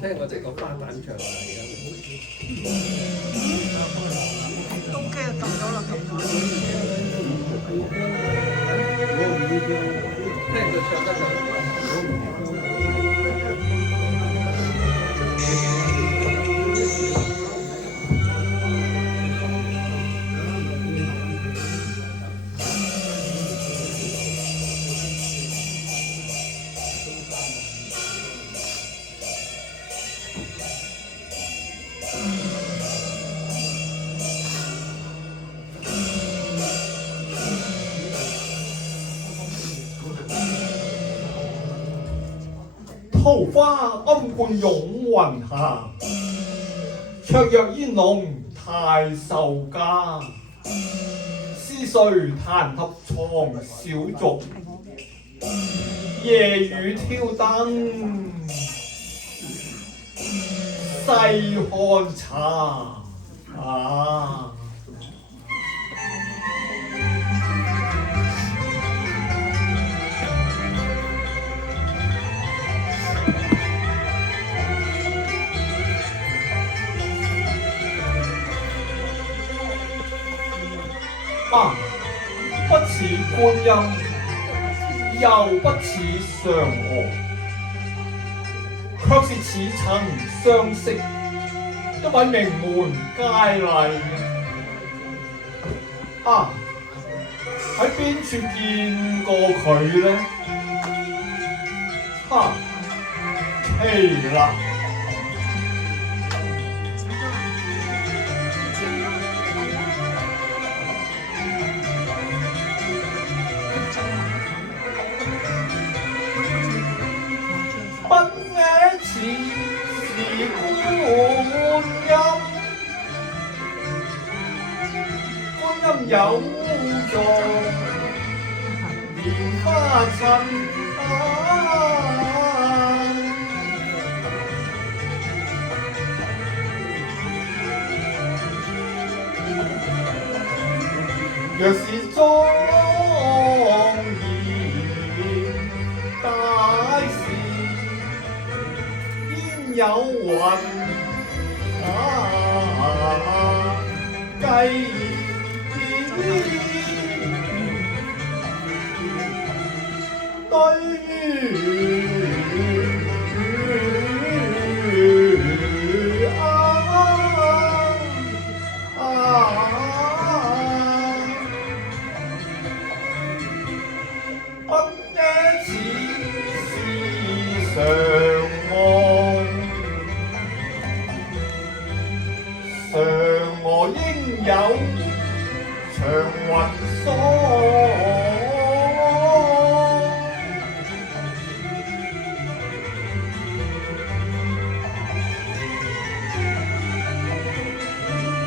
聽我即係講花旦場啊！都驚撳咗啦，撳咗啦。聽佢唱得就。桃花暗灌湧雲下，灼若煙籠太守家。思緒彈合床小燭，夜雨挑燈細看茶。不似觀音，又不似嫦娥，卻是似曾相識一位名門佳麗。喺邊處見過佢呢？奇啦！不野似是觀音，觀音有座蓮花襯。若是莊嚴大事，焉有雲計對嫦娥應有長雲鎖，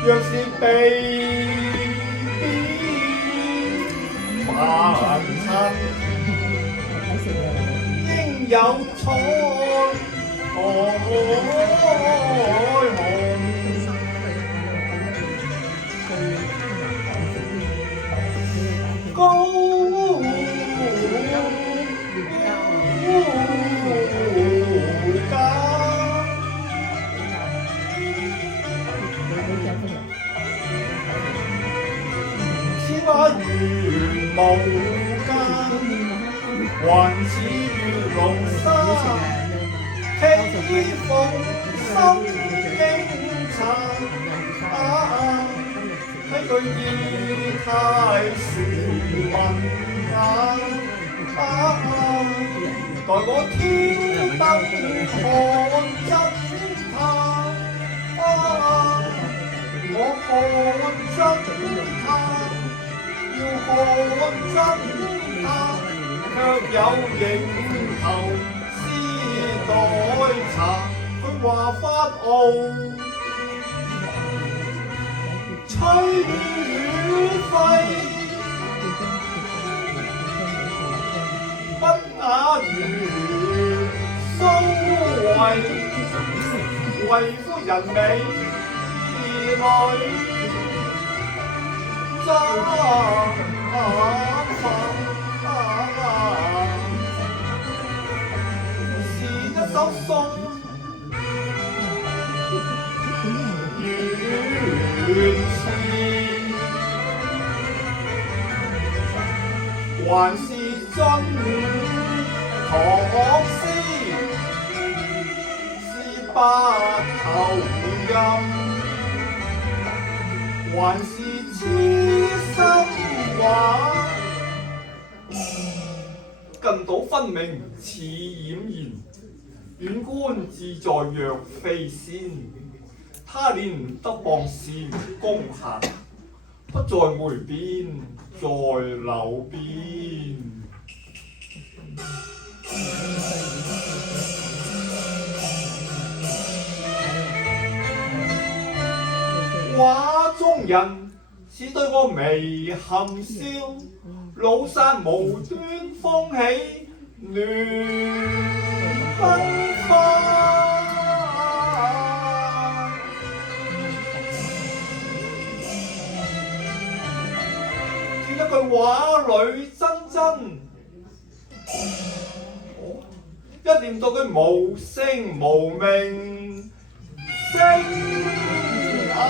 若是被凡塵，應有彩虹。高家，此話如無間，還似月龍沙，喜逢心境殘。睇佢意態殊文雅，待我挑燈看真他，我看真他，要看真他，卻有影頭絲待茶，佢話發傲。吹雨揮，不雅如蘇為夫人美兒女，是一首送元詞，還是進唐詩，是白頭吟，還是痴心話，近島分明似儼然，遠觀自在若飛仙。他年得傍禪宮客，不在梅邊，在柳邊。畫中人似對我微含笑，老山無端風起亂紛紛。見一句畫裏真真，一念到佢無聲無名，聲暗。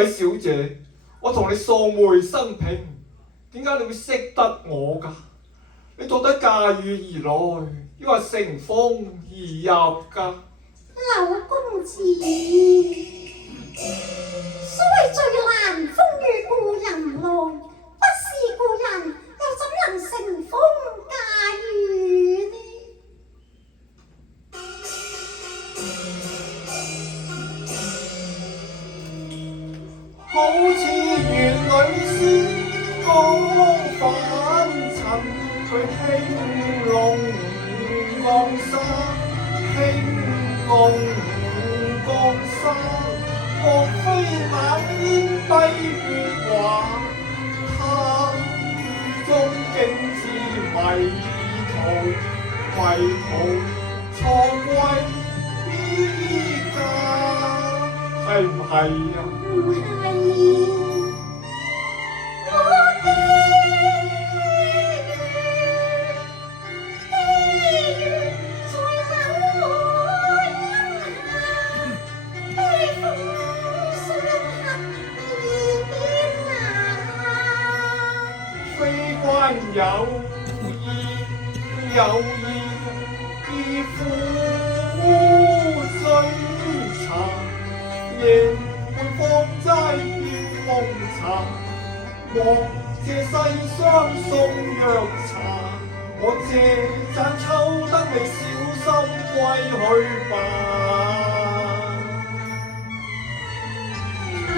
位小姐，我同你素昧生平，點解你會識得我㗎？你到底駕馭而來，抑或乘風而入㗎？柳公子，所謂最難風雨故人來，不是故人又怎能乘風駕馭呢？好似園裏仙光反襯，佢輕龍降沙，輕龍降沙，莫非冷煙蔽月華？他雨中竟知迷途，迷途錯歸依家，係唔係啊？唔係，我的月在柳陰下，悲風霜黑邊啊！非關有意，有意必負水茶，夜會放齋變紅茶，莫借世相送藥茶，我借盞抽得你小心歸去吧。嘆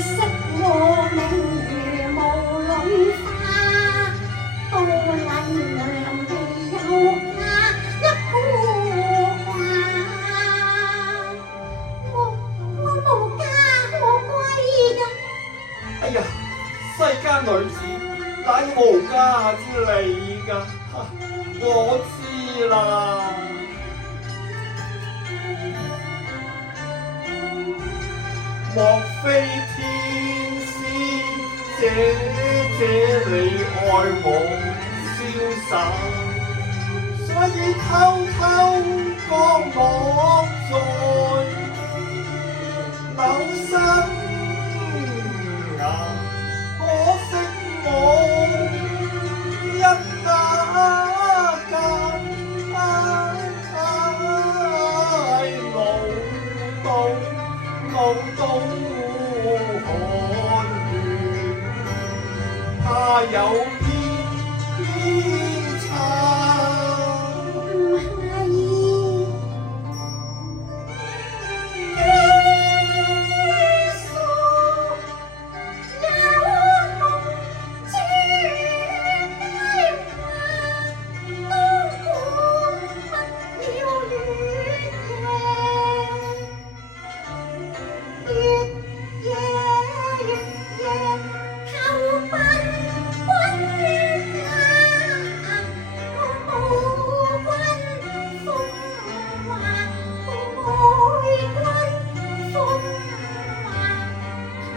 息我命如無女花，到麗娘未有家，一孤寡。我無家可歸㗎。哎呀，世間女子哪有無家之理㗎？我知啦。莫非天師姐你愛我瀟灑，所以偷偷降落在柳生涯，可惜我一那間路到寒怨，怕有偏差。唔係，結束有夢知歸還，當顧不了月夜，月夜求問君家，我無君風華，我愛君風華，盼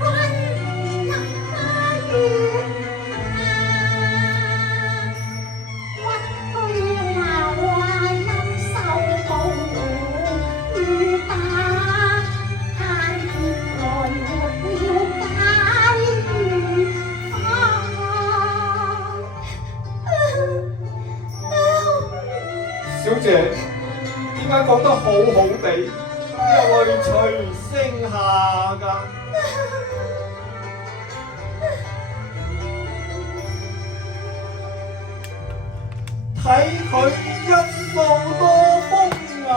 君入花月下，屈居樓下陰秀報雨打。盼結來沒了解如小姐，點解講得好好地，又淚隨聲下㗎？睇佢一掃多風眼，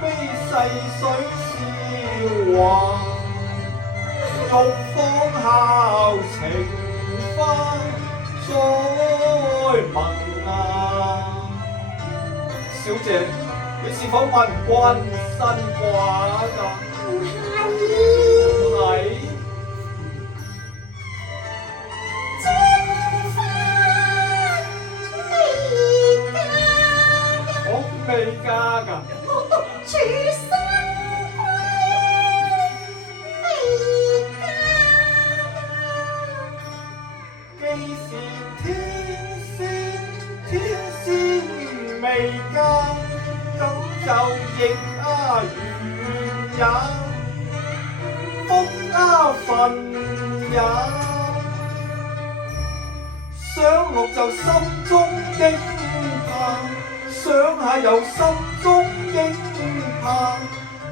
悲逝水笑話，欲放效情花再萌啊！小姐，你是否問君身寡㗎？唔唔係。係，蒸發未嫁㗎，我未嫁㗎。我獨處新閨未嫁㗎。既是天仙未嫁，咁就應阿緣也。也。想落就心中驚怕，想下又心中驚怕，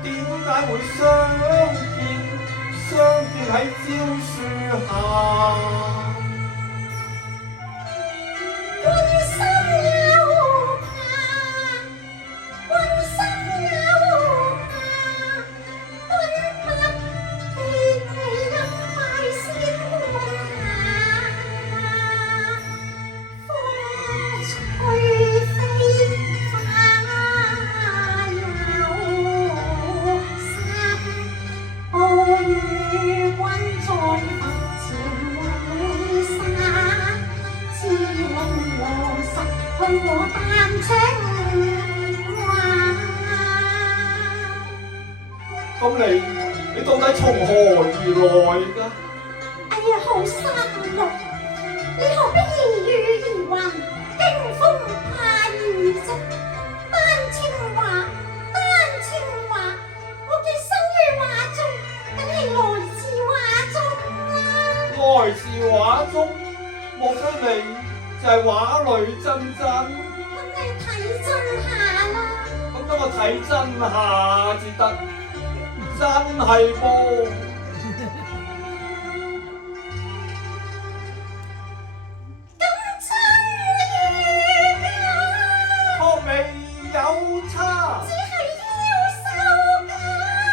點解會相見喺蕉樹下？君心有怕，君心有怕，君不記你陰霾先換下。風吹飛花有心，暴雨溫在佛前為沙，似令我失去我單情話。咁你到底從何而來㗎？哎呀，好心咯！你何必而遇而還，驚風怕雨啫？單情話，我既生於畫中，梗係來自畫中啦。來自畫中，莫非你就係畫裏真真？咁你睇真下啦。咁等我睇真下至得，真係噃。咁真與假，確未有差，只係要瘦㗎。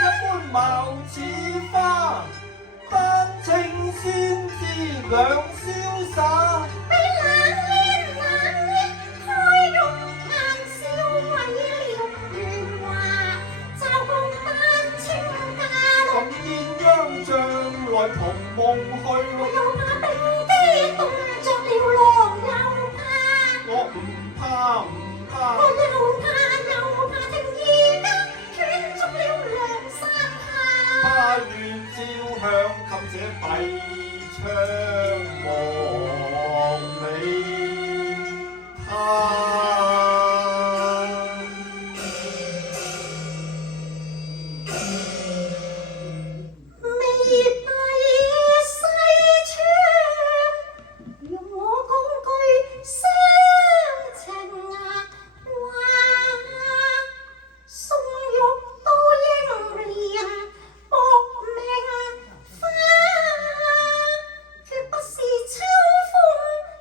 一般貌似花，單情先知兩瀟灑。被冷眼開肉眼笑毀了圓話，嘲諷單情家咁鴛鴦將來同夢去，我又怕冰啲凍着了狼又怕，我唔怕唔怕。我又怕情意間斷足了梁山下。花園照向及這閉窗望你他。未閉西窗，容我講句傷情話，送玉都應憐薄命花，決不是秋風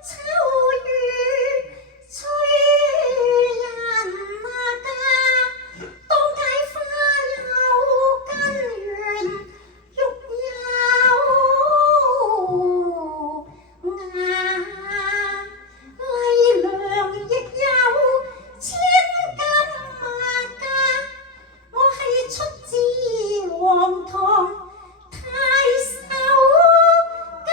秋雨催人家。當街花有根源，玉有芽，麗娘亦有千金家。我係出自黃堂太守家，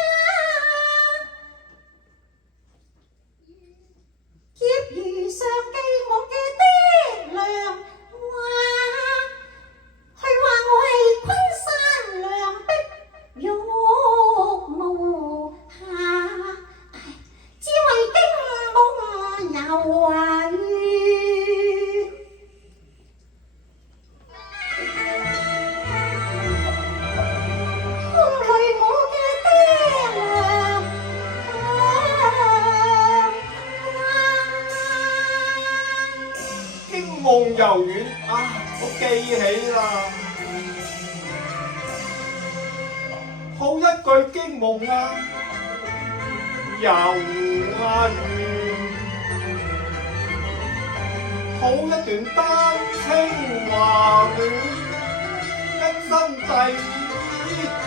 劫如上記我嘅爹娘話，佢話我係昆山梁壁玉無瑕，只為驚夢遊空累我嘅爹娘驚夢遊園啊，我記起啦，好一句驚夢啊，遊啊園，好一段單清話戀，根深蒂固，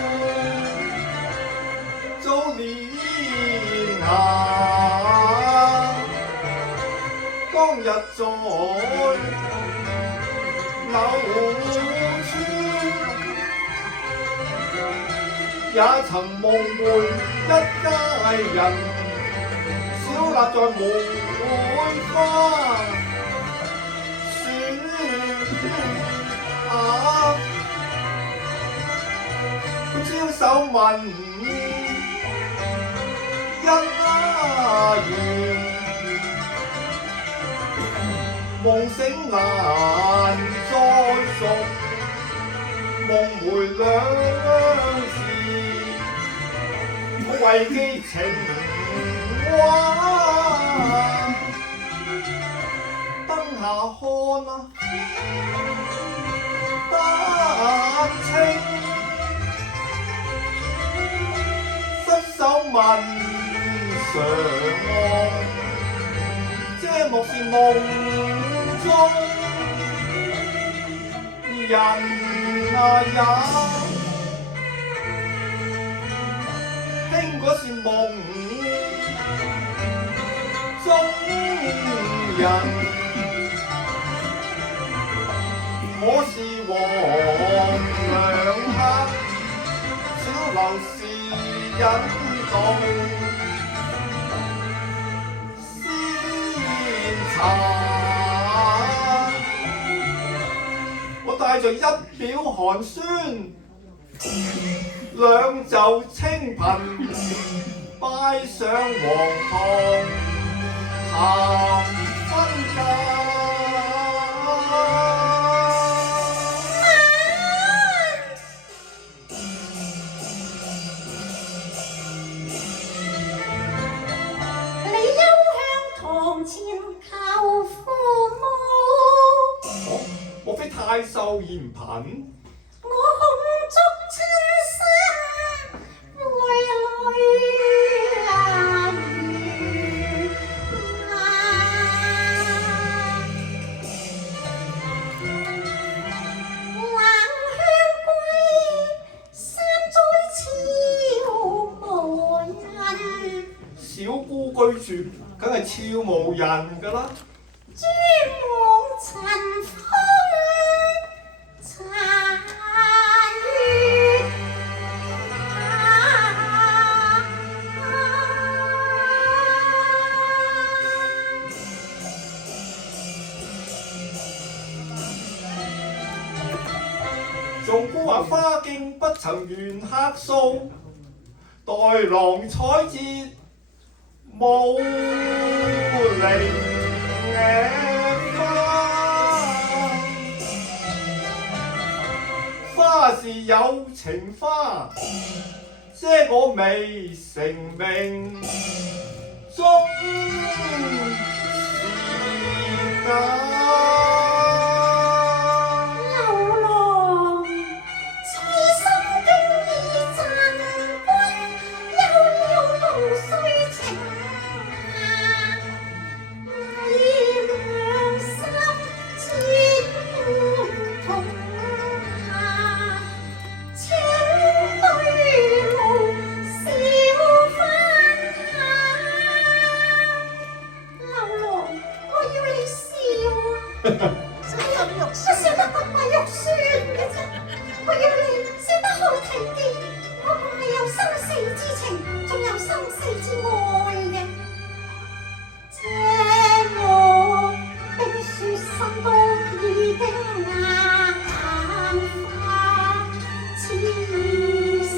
早年下，當日在柳村，也曾夢回一家人，小立在梅花樹下，招手問姻緣。夢醒難再續，夢回兩字。為寄情話，燈下看啊，得清，失手問上岸，這莫是夢中人啊也。興嗰是夢中人，我是黃粱客，小樓是隱動仙茶。我帶着一表寒酸，兩袖清貧，拜上皇堂談婚嫁。你休向堂前求父母，哦，莫非太瘦嫌貧？我恐足親身會淚啊如麻。冷香歸，三載悄無人。小姑居住，梗係悄無人㗎啦。朱滿塵封殘月仲姑話花徑不曾緣客數，待郎採節冇零花是有情花，遮我未成名，終是假。流浪痴心經已贈君，悠悠共歲情啊，為良心切換痛啊，請對路笑翻下。流浪，我要你笑啊！我笑得咁鬼肉酸嘅啫，我要你笑得好睇啲，我唔係有生死之情，仲有生死之愛嘅。這我冰雪深都已經硬化，似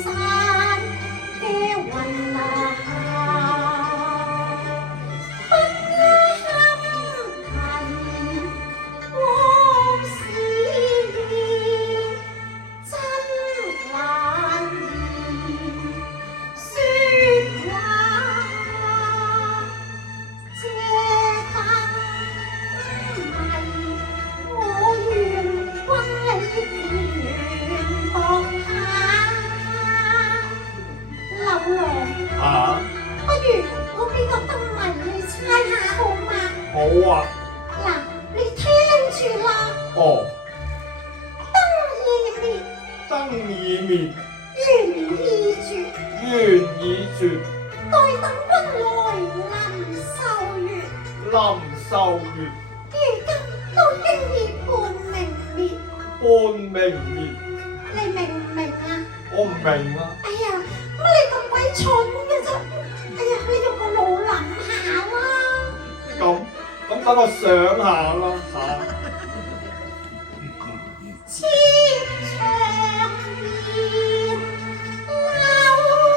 山嘅雲啊，不堪提往事面，真難言説話。這燈迷，我願君你權當他。流浪，啊，不如我俾個燈迷你猜下好嗎？好啊。嗱，你聽住啦。哦，燈已滅，燈已滅，緣已絕，緣已絕，待等君來臨受月。臨受月，如今都經已半明滅，半明滅。你明唔明啊？我唔明啊。哎呀，乜你咁鬼蠢嘅啫？哎呀，你用個腦諗下啦。咁等我想下啦嚇。千長面流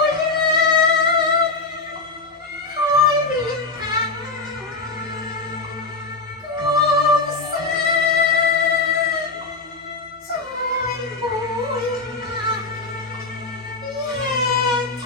人開面騰，江山再會難，夜聽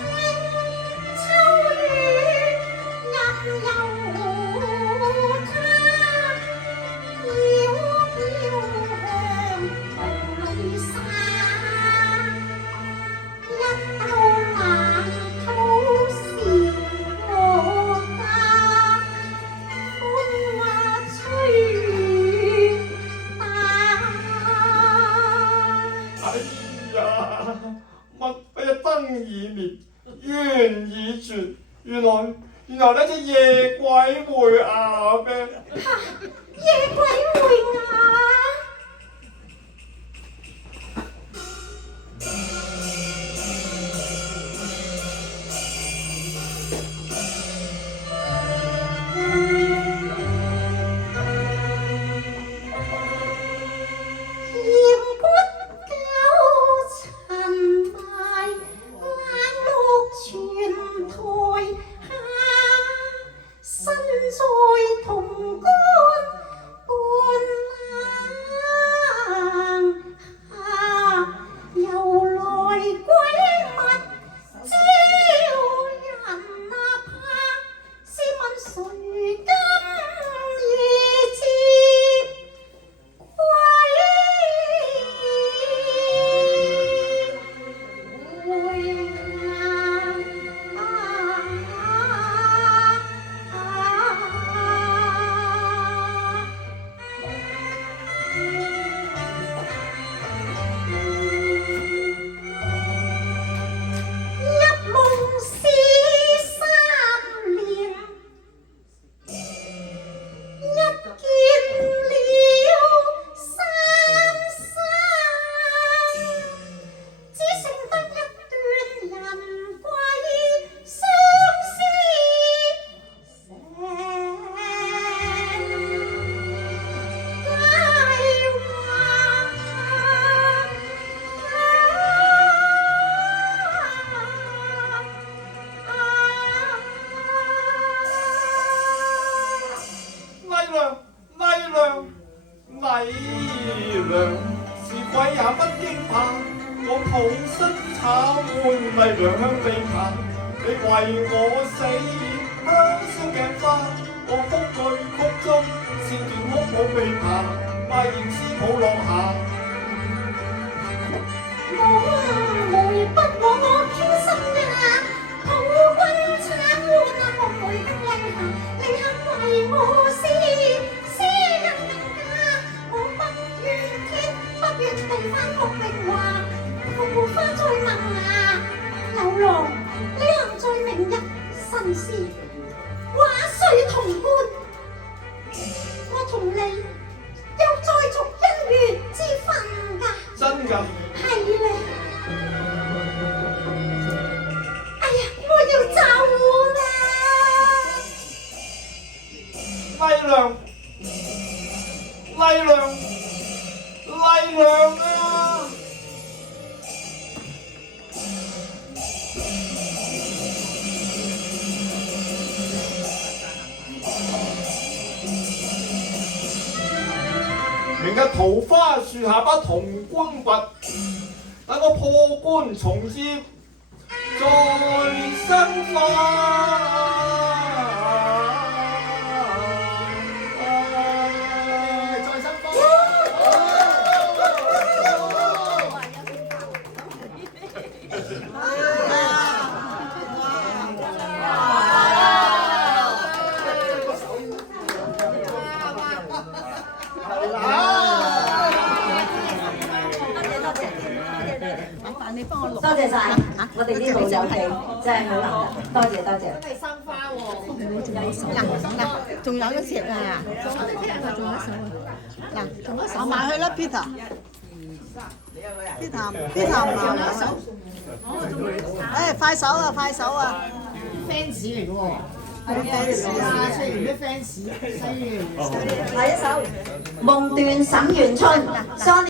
筆，燈已滅，緣已絕。原來呢隻夜鬼會咬嘅。夜鬼會咬。明日桃花樹下把銅棺拔，等我破棺重接再生花。多謝晒，我哋呢度有地真係好難得，多謝多謝。係生花喎，嗱，仲有一隻啊，仲有一手啊，嗱，仲有一手，我買去啦 Peter 買兩手，誒快手啊快手啊 ，fans 嚟嘅喎，係 fans 啊，出現啲 fans，犀利，第一首《夢斷沈園春》。